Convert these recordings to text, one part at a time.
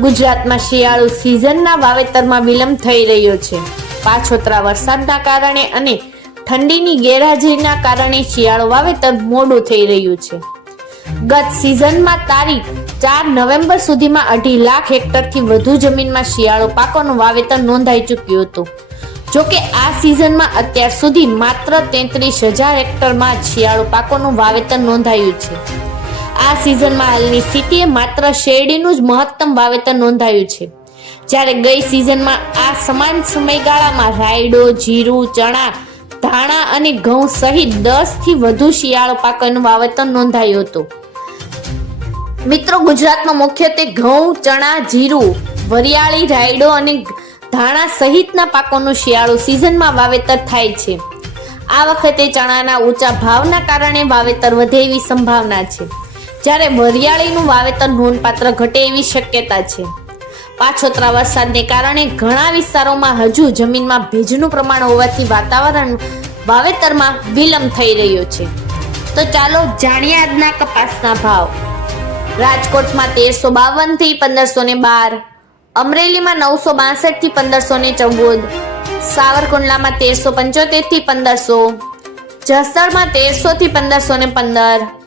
ગુજરાતમાં શિયાળુ સિઝનના વાવેતરમાં વિલંબ થઈ રહ્યો છે. પાછોતરા વરસાદના કારણે અને ઠંડીની ગેરહાજરીના કારણે શિયાળુ વાવેતર મોડું થઈ રહ્યું છે. ગત સિઝનમાં તારીખ ચાર નવેમ્બર સુધીમાં અઢી લાખ હેક્ટરથી વધુ જમીનમાં શિયાળુ પાકોનું વાવેતર નોંધાઈ ચૂક્યું હતું. જોકે આ સિઝનમાં અત્યાર સુધી માત્ર તેત્રીસ હજાર હેક્ટરમાં શિયાળુ પાકોનું વાવેતર નોંધાયું છે. આ સિઝનમાં હાલની સ્થિતિએ માત્ર શેરડીનું જ મહત્તમ વાવેતર નોંધાયું છે. જ્યારે ગઈ સિઝનમાં આ સમાન સમયગાળામાં રાયડો, જીરું, ચણા, ધાણા અને ઘઉં સહિત દસથી વધુ શિયાળો પાકોનું વાવેતર નોંધાયું હતું. મિત્રો, ગુજરાતમાં મુખ્યત્વે ઘઉં, ચણા, જીરું, વરિયાળી, રાયડો અને ધાણા સહિતના પાકોનું શિયાળુ સિઝનમાં વાવેતર થાય છે. આ વખતે ચણાના ઊંચા ભાવના કારણે વાવેતર વધે એવી સંભાવના છે. જ્યારે વરિયાળીનું વાવેતર નોંધપાત્ર ઘટે એવી શક્યતા છે. પાછોતરા વરસાદને કારણે ઘણા વિસ્તારોમાં હજુ જમીનમાં ભેજનું પ્રમાણ હોવાથી વાતાવરણ વાવેતરમાં વિલંબ થઈ રહ્યો છે. તો ચાલો જાણીએ આજના કપાસના ભાવ. રાજકોટમાં તેરસો બાવનથી પંદરસો ને બાર, અમરેલીમાં નવસો બાસઠથી પંદરસો ને ચૌદ, સાવરકુંડલામાં તેરસો પંચોતેરથી પંદરસો, જસદણમાં તેરસો થી પંદરસો ને પંદર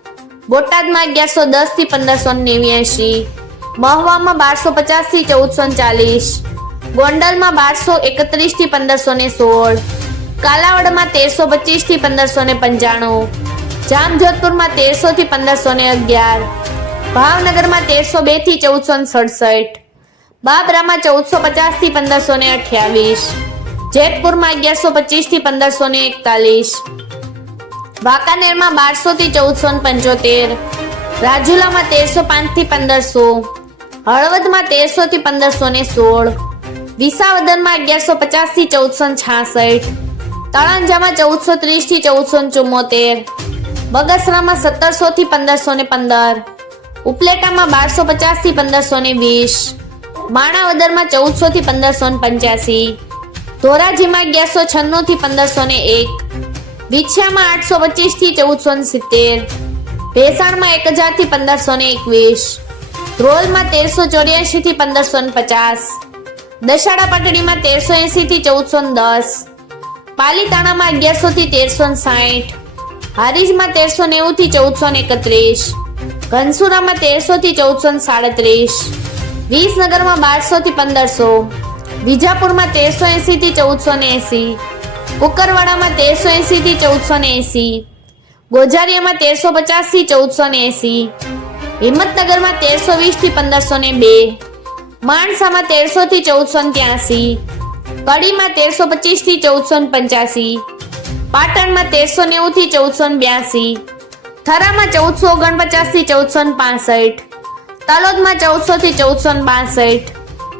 બોટાદમાં અગિયારસો દસથી પંદરસો નેવ્યાસી મહુવામાં બારસો પચાસથી ચૌદસો ચાલીસ, ગોંડલમાં બારસો એકત્રીસથી પંદરસો ને સોળ, કાલાવડમાં તેરસો પચીસથી પંદરસો ને પંચાણું, જામજોધપુરમાં તેરસો થી પંદરસો ને અગિયાર, ભાવનગરમાં તેરસો બેથી ચૌદસો ને સડસઠ, બાબરામાં ચૌદસો પચાસથી પંદરસો ને અઠ્યાવીસ, જેતપુરમાં અગિયારસો પચીસથી પંદરસો ને એકતાલીસ વાંકાનેરમાં બારસો થી ચૌદસો પંચોતેર, રાજુલામાં તેરસો પાંચથી પંદરસો, હળવદમાં તેરસો થી પંદરસો ને સોળ વિસાવદરમાં અગિયારસો પચાસથી ચૌદસો છાસઠ, તળંજામાં ચૌદસો ત્રીસથી ચૌદસો ચુમ્મોતેર, બગસરામાં સત્તરસો થી પંદરસો ને પંદર, ઉપલેટામાં બારસો પચાસથી પંદરસો ને વીસ, માણાવદરમાં ચૌદસો થી પંદરસો ને પંચ્યાસી, ધોરાજીમાં અગિયારસો છન્નું થી પંદરસો ને એક વિછિયામાં આઠસો પચીસથી ચૌદસો સિત્તેર. ભેસાણમાં એક હજારથી પંદરસો ને એકવીસ. ધ્રોલમાં તેરસો ચોર્યાસી થી પંદરસો ને પચાસ. દશાડા પાટડીમાં તેરસો એસી થી ચૌદસો દસ. પાલીતાણામાં અગિયારસો થી તેરસો સાઠ. હારીજમાં તેરસો નેવું થી ચૌદસો એકત્રીસ. ઘનસુરામાં તેરસો થી ચૌદસો સાડત્રીસ. વિસનગરમાં બારસો થી પંદરસો. વિજાપુરમાં તેરસો એસી થી ચૌદસો એસી કુકરવાડામાં તેરસો એસી થી ચૌદસો ને એસી ગોજારિયામાં તેરસો પચાસથી ચૌદસો ને એસી હિંમતનગરમાં તેરસો વીસથી પંદરસો ને બે. માણસામાં તેરસો થી ચૌદસો ને ત્યાસી કડીમાં તેરસો પચીસથી ચૌદસો પંચ્યાસી પાટણમાં તેરસો નેવું થી ચૌદસો બ્યાસી થરામાં ચૌદસો ઓગણપચાસથી ચૌદસો ને પાસઠ. તલોદમાં ચૌદસો થી ચૌદસો ને બાસઠ.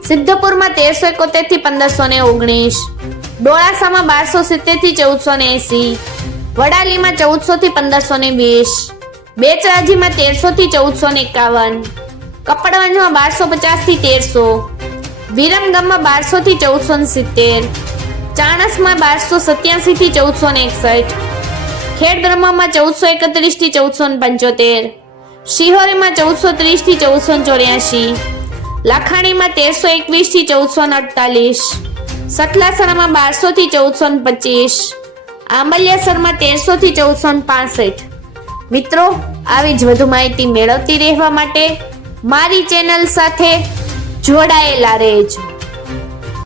સિદ્ધપુરમાં તેરસો એકોતેરથી પંદરસો ને ઓગણીસ. ડોળાસામાં બારસો સિત્તેરથી ચૌદસો ને એસી, વડાલીમાં ચૌદસો થી પંદરસો ને વીસ, બેચરાજીમાં તેરસો થી ચૌદસો ને એકાવન, કપડવંજમાં બારસો પચાસથી તેરસો, વિરમગામમાં બારસો થી ચૌદસો ને સિત્તેર, ચાણસમાં બારસો સત્યાસી થી ચૌદસો ને એકસઠ ખેડ બ્રહ્મામાં ચૌદસો એકત્રીસથી ચૌદસો ને પંચોતેર, શિહોરીમાં ચૌદસો ત્રીસથી ચૌદસો ચોર્યાસી, લાખાણીમાં તેરસો એકવીસથી ચૌદસો અડતાલીસ સતલાસણામાં બારસો થી ચૌદસો પચીસ, આંબલિયાસરમાં તેરસો થી ચૌદસો પાસઠ. મિત્રો, આવી જ વધુ માહિતી મેળવતી રહેવા માટે મારી ચેનલ સાથે જોડાયેલા રહેજો.